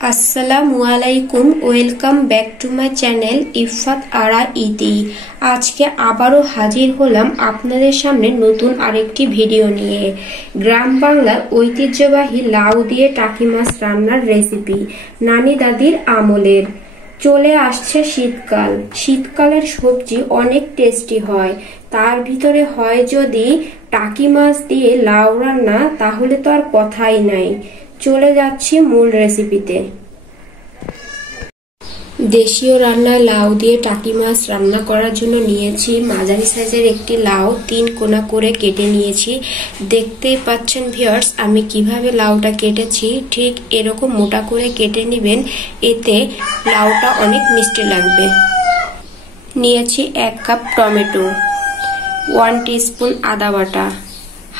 আসসালামু আলাইকুম, welcome back to my channel Ifat Ara Iti. আজকে আবারও হাজির হলাম আপনাদের সামনে নতুন আরেকটি ভিডিও নিয়ে। গ্রাম বাংলার ঐতিহ্যবাহী লাউ দিয়ে টাকি মাছ রান্নার রেসিপি, নানি দাদির আমলের। চলে আসছে শীতকাল। শীতকালের সবজি অনেক টেস্টি হয়, তার ভিতরে হয় যদি টাকি মাছ দিয়ে লাউ রান্না, তাহলে তো আর কথাই নাই। চলে যাচ্ছি মূল রেসিপিতে। দেশীয় রান্নায় লাউ দিয়ে টাকি মাছ রান্না করার জন্য নিয়েছি মাঝারি সাইজের একটি লাউ, 3 কোনা করে কেটে নিয়েছি। দেখতেই পাচ্ছেন ভিউয়ার্স, আমি কিভাবে লাউটা কেটেছি। ঠিক এরকম মোটা করে কেটে নেবেন, এতে লাউটা অনেক মিষ্টি লাগবে। নিয়েছি 1 কাপ টমেটো, 1 টিস্পুন আদা বাটা,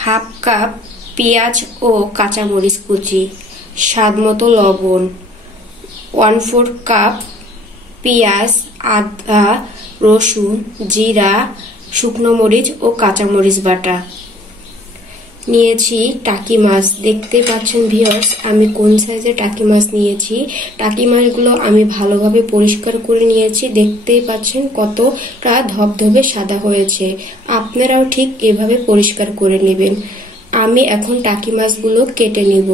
হাফ কাপ পেঁয়াজ ও কাঁচামরিচ কুচি, স্বাদ মতো লবণ, 1/4 কাপ পেঁয়াজ, আদা, রসুন, জিরা, শুকনো মরিচ ও কাঁচামরিচ বাটা। নিয়েছি টাকি মাছ। দেখতে পাচ্ছেন ভিউয়ার্স, আমি কোন সাইজের টাকি মাছ নিয়েছি। টাকি মাছগুলো আমি ভালোভাবে পরিষ্কার করে নিয়েছি। দেখতেই পাচ্ছেন কতটা ধবধবে সাদা হয়েছে। আপনারাও ঠিক এভাবে পরিষ্কার করে নেবেন। আমি এখন টাকি মাছগুলো কেটে নিব।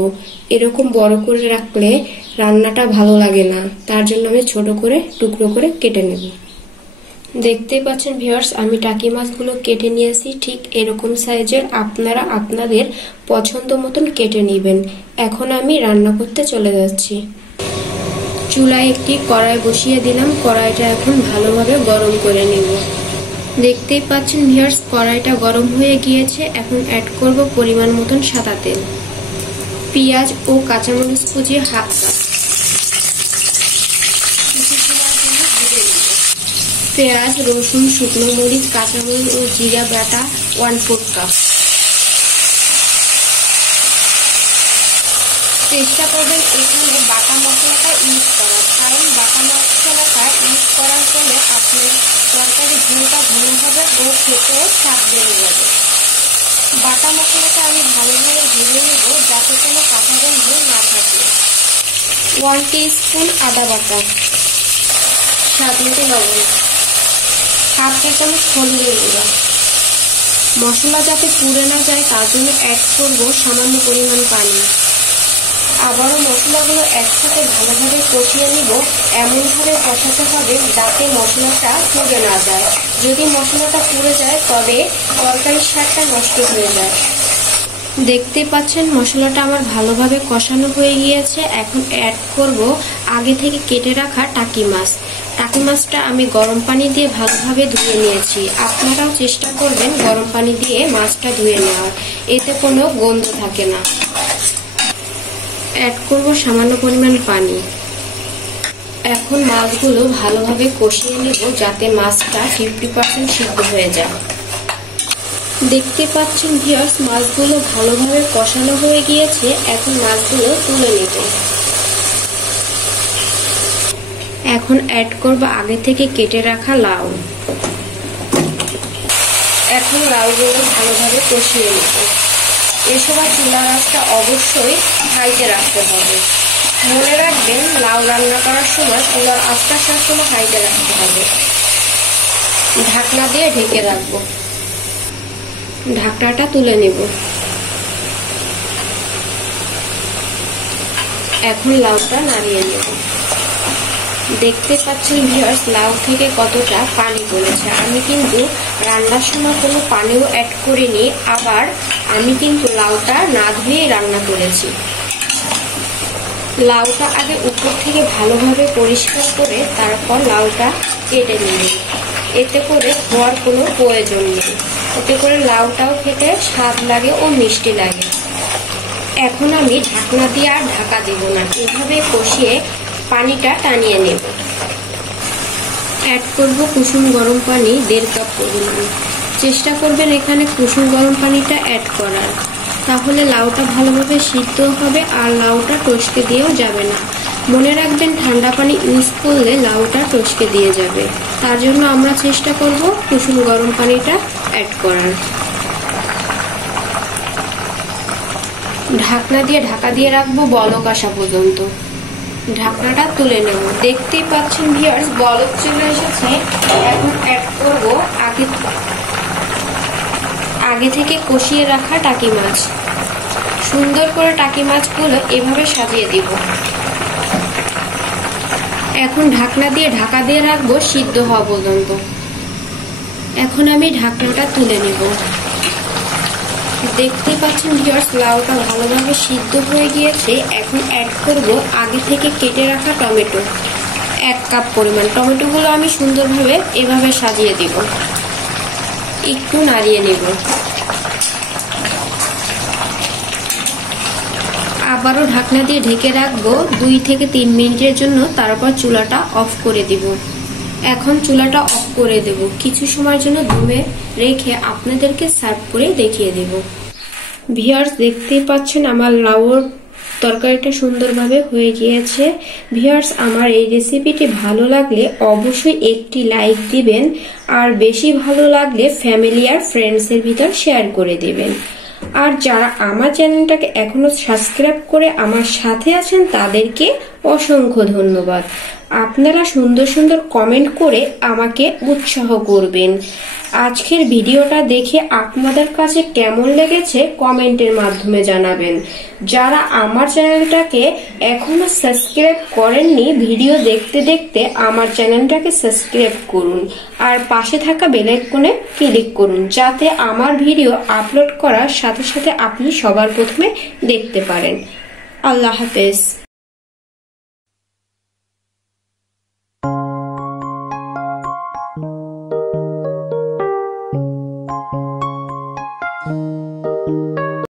এরকম বড় করে রাখলে রান্নাটা ভালো লাগে না, তার জন্য আমি ছোট করে টুকরো করে কেটে নেব। দেখতেই পাচ্ছেন ভিউয়ার্স, আমি টাকি মাছগুলো কেটে নিয়েছি ঠিক এরকম সাইজের। আপনারা আপনাদের পছন্দ মতন কেটে নেবেন। এখন আমি রান্না করতে চলে যাচ্ছি। চুলায় একটি কড়াই বসিয়ে দিলাম। কড়াইটা এখন ভালোভাবে গরম করে নেব। দেখতেই পাচ্ছেন ভিউয়ার্স, কড়াইটা গরম হয়ে গিয়েছে। এখন অ্যাড করব পরিমাণ মতন সাদা তেল, পেঁয়াজ ও কাঁচামরিচ কুচি হাফ কাপ, পেঁয়াজ, রসুন, শুকনো মরিচ, কাঁচামরিচ ও জিরা বাটা 1/4 কাপ। চেষ্টা করবেন এখানে বাটা মশলাটা ইউজ করার, কারণ বাটা মশলাটা ইউজ করার ফলে আপনার তরকারি ঝোলটা ঘন হবে ও খেতেও স্বাদ বেড়ে যাবে। বাটা মশলাটা আমি ভালোভাবে ভেজে নেব, যাতে কোনো কাঁচা গন্ধ না থাকে। 1 টিস্পুন আদা বাটা, স্বাদ মতো লবণ, হাফ চা চামচ হলুদের গুঁড়া। মশলা যাতে পুড়ে না যায় তার জন্য অ্যাড করব সামান্য পরিমাণ পানি। আবারও মশলাগুলো একসাথে ভালোভাবে কষিয়ে নিব। এমনভাবে কষাতে হবে যাতে মশলাটা পুড়ে না যায়। যদি মশলাটা পুড়ে যায় তবে তরকারির স্বাদটা নষ্ট হয়ে যায়। দেখতে পাচ্ছেন মশলাটা আমার ভালোভাবে কষানো হয়ে গিয়েছে। এখন অ্যাড করব আগে থেকে কেটে রাখা টাকি মাছ। টাকি মাছটা আমি গরম পানি দিয়ে ভালোভাবে ধুয়ে নিয়েছি। আপনারাও চেষ্টা করবেন গরম পানি দিয়ে মাছটা ধুয়ে নেওয়ার, এতে কোনো গন্ধ থাকে না। অ্যাড করব সামান্য পরিমাণ পানি। এখন মাছগুলো ভালোভাবে কষিয়ে নেব, যাতে মাছটা 50% সিদ্ধ হয়ে যায়। দেখতে পাচ্ছেন ভিউয়ার্স, মাছগুলো ভালোভাবে কষানো হয়ে গিয়েছে। এখন মাছগুলো তুলে নেব। এখন অ্যাড করব আগে থেকে কেটে রাখা লাউ। এখন লাউগুলো ভালোভাবে কষিয়ে নেব। এ সময় চুলার আঁচটা অবশ্যই হাইতে রাখতে হবে। মনে রাখবেন, লাউ রান্না করার সময় চুলার আঁচটা সবসময় হাইতে রাখতে হবে। ঢাকনা দিয়ে ঢেকে রাখবো। ঢাকনাটা তুলে নেব। এখন লাউটা নাড়িয়ে নেব। দেখতে পাচ্ছেন ভিউয়ার্স, লাউ থেকে কতটা পানি পড়েছে। আমি কিন্তু রান্নার সময় কোনো পানিও অ্যাড করিনি। আবার আমি কিন্তু লাউটা না ধুয়ে রান্না করেছি। লাউটা আগে উপর থেকে ভালোভাবে পরিষ্কার করে তারপর লাউটা কেটে নিব। এতে করে ধোয়ার কোনো প্রয়োজন নেই। এতে করে লাউটাও খেতে স্বাদ লাগে ও মিষ্টি লাগে। এখন আমি ঢাকনা দিয়ে আর ঢাকা দেব না, এভাবে কষিয়ে পানিটা টানিয়ে নেব। অ্যাড করব কুসুম গরম পানি 1.5 কাপ পরিমাণ। চেষ্টা করবেন এখানে কুসুম গরম পানিটা অ্যাড করার, তাহলে লাউটা ভালোভাবে সিদ্ধ হবে আর লাউটা টসকে দিয়েও যাবে না। মনে রাখবেন, ঠান্ডা পানি ইউজ করলে লাউটা টসকে দিয়ে যাবে। তার জন্য আমরা চেষ্টা করব কুসুম গরম পানিটা অ্যাড করার। ঢাকনা দিয়ে ঢাকা দিয়ে রাখবো বলক আসা পর্যন্ত। ঢাকনাটা তুলে নেব। দেখতেই পাচ্ছেন ভিউয়ার্স বলক চলে এসেছে। এখন অ্যাড করব আগে থেকে কষিয়ে রাখা টাকি মাছ। সুন্দর করে টাকি মাছগুলো এভাবে সাজিয়ে দিব। এখন ঢাকনা দিয়ে ঢাকা দিয়ে রাখবো সিদ্ধ হওয়া পর্যন্ত। এখন আমি ঢাকনাটা তুলে নেব। দেখতে পাচ্ছেন ভিউয়ার্স লাউটা ভালোভাবে সিদ্ধ হয়ে গিয়েছে। এখন অ্যাড করব আগে থেকে কেটে রাখা টমেটো, 1 কাপ পরিমাণ। টমেটোগুলো আমি সুন্দরভাবে এভাবে সাজিয়ে দিব, একটু নাড়িয়ে নেব। আবারও ঢাকনা দিয়ে ঢেকে রাখবো 2 থেকে 3 মিনিটের জন্য, তারপর চুলাটা অফ করে দিব। এখন চুলাটা অফ করে দেব, কিছু সময়ের জন্য দমে রেখে আপনাদেরকে সার্ভ করে দেখিয়ে দেব। ভিউয়ার্স দেখতেই পাচ্ছেন আমার লাউর তরকারিটা সুন্দরভাবে হয়ে গিয়েছে। ভিউয়ার্স আমার এই রেসিপিটি ভালো লাগলে অবশ্যই একটি লাইক দিবেন, আর বেশি ভালো লাগলে ফ্যামিলি আর ফ্রেন্ডসের ভিতর শেয়ার করে দিবেন। আর যারা আমার চ্যানেলটাকে এখনো সাবস্ক্রাইব করে আমার সাথে আছেন তাদেরকে অসংখ্য ধন্যবাদ। আপনারা সুন্দর সুন্দর কমেন্ট করে আমাকে উৎসাহ করবেন। আজকের ভিডিওটা দেখে আপনাদের কাছে কেমন লেগেছে কমেন্টের মাধ্যমে জানাবেন। যারা আমার চ্যানেলটাকে এখনো সাবস্ক্রাইব করেননি, ভিডিও দেখতে দেখতে আমার চ্যানেলটাকে সাবস্ক্রাইব করুন আর পাশে থাকা বেল আইকনে ক্লিক করুন, যাতে আমার ভিডিও আপলোড করার সাথে সাথে আপনি সবার প্রথমে দেখতে পারেন। আল্লাহ হাফেজ।